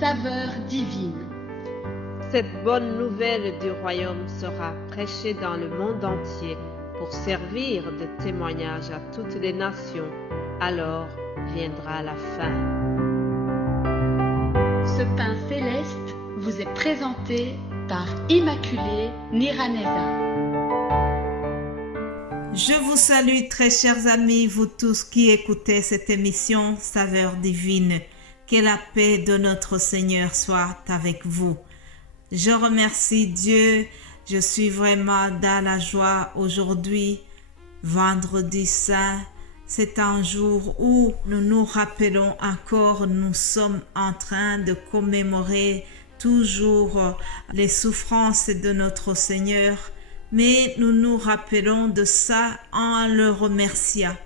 saveur divine. Cette bonne nouvelle du royaume sera prêchée dans le monde entier pour servir de témoignage à toutes les nations. Alors viendra la fin. Ce pain céleste vous est présenté par Immaculée Niraneza. Je vous salue très chers amis, vous tous qui écoutez cette émission Saveur divine. Que la paix de notre Seigneur soit avec vous. Je remercie Dieu, je suis vraiment dans la joie aujourd'hui, vendredi saint. C'est un jour où nous nous rappelons encore, nous sommes en train de commémorer toujours les souffrances de notre Seigneur, mais nous nous rappelons de ça en le remerciant,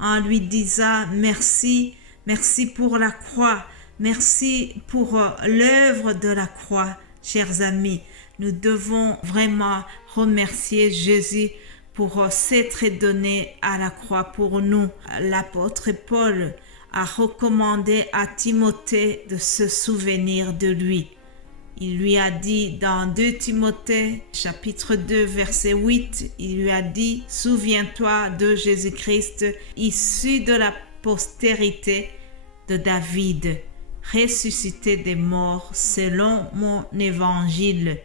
en lui disant merci, merci pour la croix, merci pour l'œuvre de la croix, chers amis. Nous devons vraiment remercier Jésus pour s'être donné à la croix pour nous. L'apôtre Paul a recommandé à Timothée de se souvenir de lui. Il lui a dit dans 2 Timothée, chapitre 2, verset 8, il lui a dit « Souviens-toi de Jésus-Christ, issu de la postérité de David, ressuscité des morts selon mon évangile.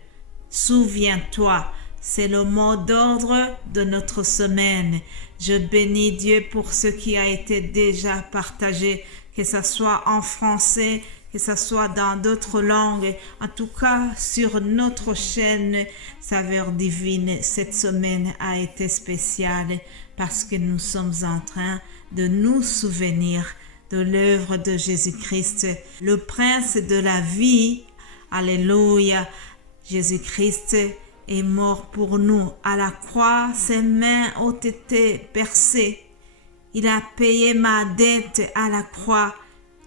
Souviens-toi ». C'est le mot d'ordre de notre semaine. Je bénis Dieu pour ce qui a été déjà partagé, que ce soit en français, que ce soit dans d'autres langues. En tout cas, sur notre chaîne Saveur divine, cette semaine a été spéciale parce que nous sommes en train de nous souvenir de l'œuvre de Jésus-Christ, le prince de la vie. Alléluia, Jésus-Christ est mort pour nous. À la croix, ses mains ont été percées. Il a payé ma dette à la croix.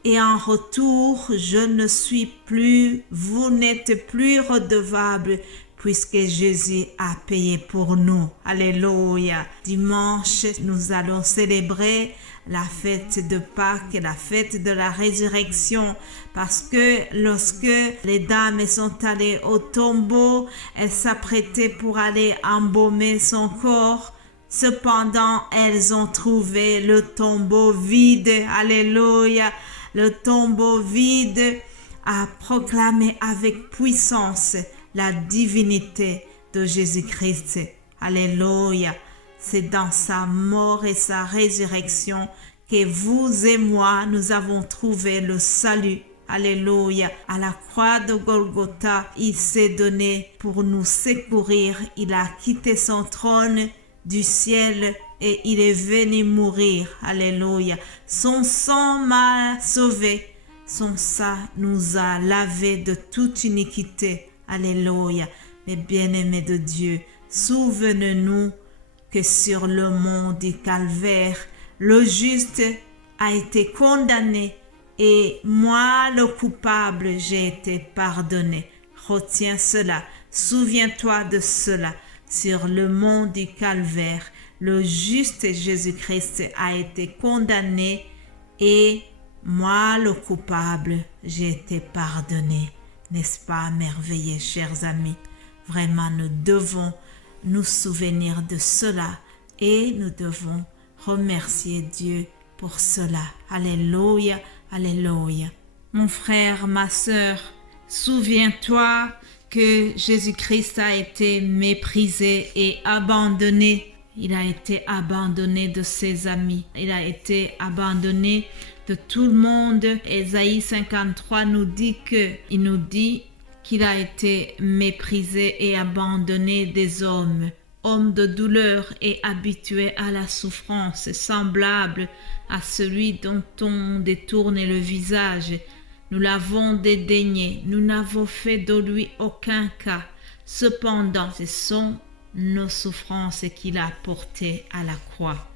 Et en retour, je ne suis plus, vous n'êtes plus redevable puisque Jésus a payé pour nous. Alléluia. Dimanche, nous allons célébrer la fête de Pâques, la fête de la résurrection, parce que lorsque les dames sont allées au tombeau, elles s'apprêtaient pour aller embaumer son corps. Cependant, elles ont trouvé le tombeau vide. Alléluia. Le tombeau vide a proclamé avec puissance la divinité de Jésus-Christ. Alléluia. C'est dans sa mort et sa résurrection que vous et moi, nous avons trouvé le salut. Alléluia. À la croix de Golgotha, il s'est donné pour nous secourir. Il a quitté son trône du ciel et il est venu mourir. Alléluia. Son sang m'a sauvé. Son sang nous a lavés de toute iniquité. Alléluia. Mes bien-aimés de Dieu, souvenez-nous que sur le mont du Calvaire, le juste a été condamné et moi, le coupable, j'ai été pardonné. Retiens cela. Souviens-toi de cela. Sur le mont du Calvaire, le juste Jésus-Christ a été condamné et moi, le coupable, j'ai été pardonné. N'est-ce pas merveilleux, chers amis? Vraiment, nous devons nous souvenir de cela et nous devons remercier Dieu pour cela. Alléluia, alléluia. Mon frère, ma sœur, souviens-toi que Jésus-Christ a été méprisé et abandonné. Il a été abandonné de ses amis. Il a été abandonné de tout le monde. Ésaïe 53 nous dit qu'il a été méprisé et abandonné des hommes. Homme de douleur et habitué à la souffrance, semblable à celui dont on détourne le visage. Nous l'avons dédaigné, nous n'avons fait de lui aucun cas. Cependant, ce sont nos souffrances qu'il a portées à la croix.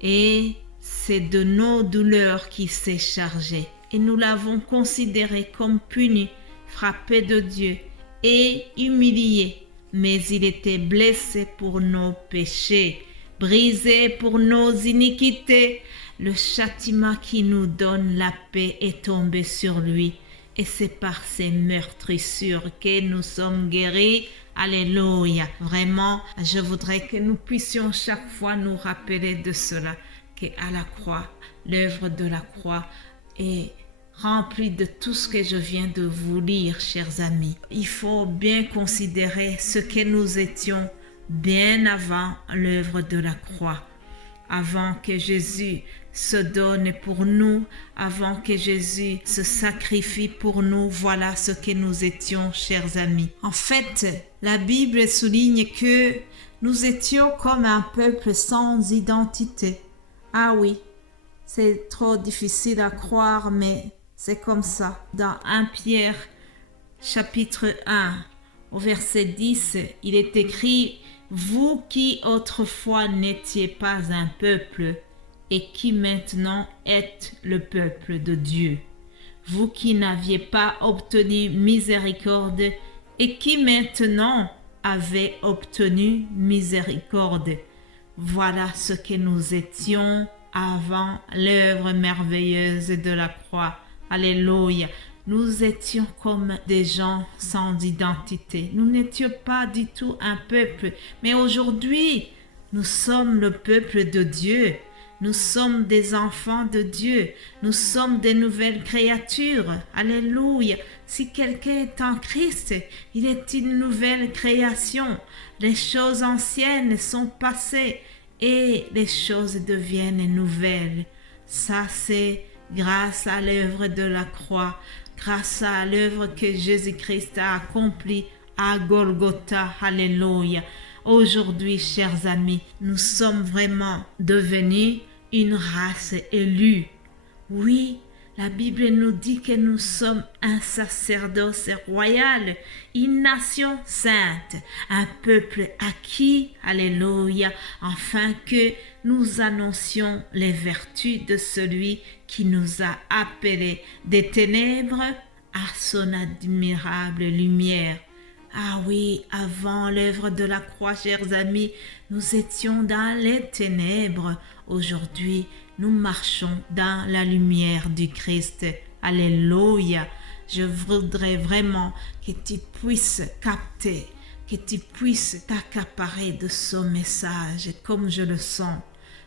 Et c'est de nos douleurs qu'il s'est chargé. Et nous l'avons considéré comme puni, frappé de Dieu et humilié. Mais il était blessé pour nos péchés, brisé pour nos iniquités. Le châtiment qui nous donne la paix est tombé sur lui. Et c'est par ces meurtrissures que nous sommes guéris. Alléluia. Vraiment, je voudrais que nous puissions chaque fois nous rappeler de cela, qu'à la croix, l'œuvre de la croix est remplie de tout ce que je viens de vous lire, chers amis. Il faut bien considérer ce que nous étions bien avant l'œuvre de la croix, avant que Jésus se donne pour nous, avant que Jésus se sacrifie pour nous. Voilà ce que nous étions, chers amis. En fait, la Bible souligne que nous étions comme un peuple sans identité. Ah oui, c'est trop difficile à croire, mais c'est comme ça. Dans 1 Pierre, chapitre 1, au verset 10, il est écrit « Vous qui autrefois n'étiez pas un peuple, et qui maintenant êtes le peuple de Dieu. Vous qui n'aviez pas obtenu miséricorde et qui maintenant avez obtenu miséricorde. Voilà ce que nous étions avant l'œuvre merveilleuse de la croix. Alléluia. Nous étions comme des gens sans identité. Nous n'étions pas du tout un peuple. Mais aujourd'hui, nous sommes le peuple de Dieu. Nous sommes des enfants de Dieu. Nous sommes des nouvelles créatures. Alléluia. Si quelqu'un est en Christ, il est une nouvelle création. Les choses anciennes sont passées et les choses deviennent nouvelles. Ça, c'est grâce à l'œuvre de la croix, grâce à l'œuvre que Jésus-Christ a accomplie à Golgotha. Alléluia. Aujourd'hui, chers amis, nous sommes vraiment devenus une race élue. Oui, la Bible nous dit que nous sommes un sacerdoce royal, une nation sainte, un peuple acquis, alléluia, afin que nous annoncions les vertus de celui qui nous a appelés des ténèbres à son admirable lumière. Ah oui, avant l'œuvre de la croix, chers amis, nous étions dans les ténèbres. Aujourd'hui, nous marchons dans la lumière du Christ. Alléluia. Je voudrais vraiment que tu puisses capter, que tu puisses t'accaparer de ce message comme je le sens.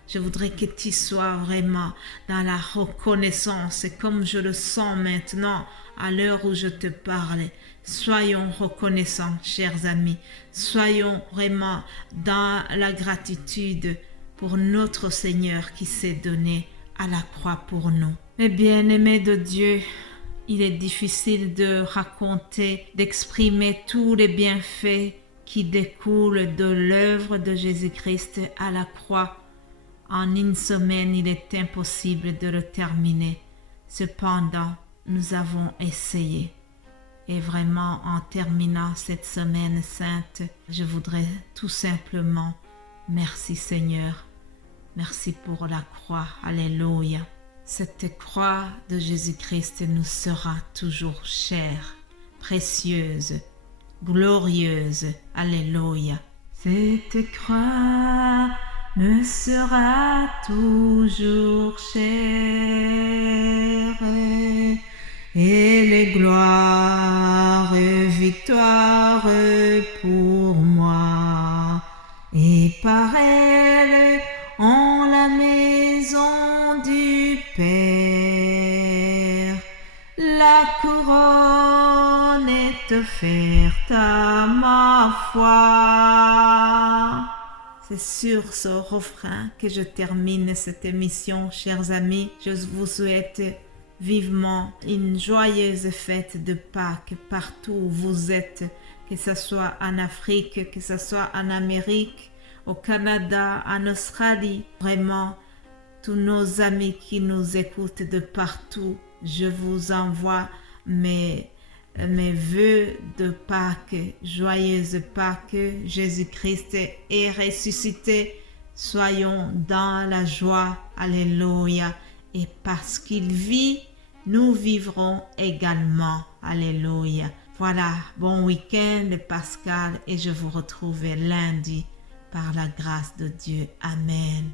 Je voudrais que tu sois vraiment dans la reconnaissance comme je le sens maintenant à l'heure où je te parle. Soyons reconnaissants, chers amis. Soyons vraiment dans la gratitude pour notre Seigneur qui s'est donné à la croix pour nous. Mes bien-aimés de Dieu, il est difficile de raconter, d'exprimer tous les bienfaits qui découlent de l'œuvre de Jésus-Christ à la croix. En une semaine, il est impossible de le terminer. Cependant, nous avons essayé. Et vraiment, en terminant cette semaine sainte, je voudrais tout simplement, merci Seigneur, merci pour la croix, alléluia. Cette croix de Jésus-Christ nous sera toujours chère, précieuse, glorieuse, alléluia. Cette croix me sera toujours chère, et les gloires et victoires pour moi, et par elle en la maison du Père, la couronne est offerte à ma foi. C'est sur ce refrain que je termine cette émission, chers amis. Je vous souhaite vivement une joyeuse fête de Pâques partout où vous êtes, que ce soit en Afrique, que ce soit en Amérique, au Canada, en Australie. Vraiment, tous nos amis qui nous écoutent de partout, je vous envoie mes vœux de Pâques, joyeuses Pâques. Jésus-Christ est ressuscité. Soyons dans la joie, alléluia. Et parce qu'il vit, nous vivrons également. Alléluia. Voilà, bon week-end Pascal et je vous retrouve lundi par la grâce de Dieu. Amen.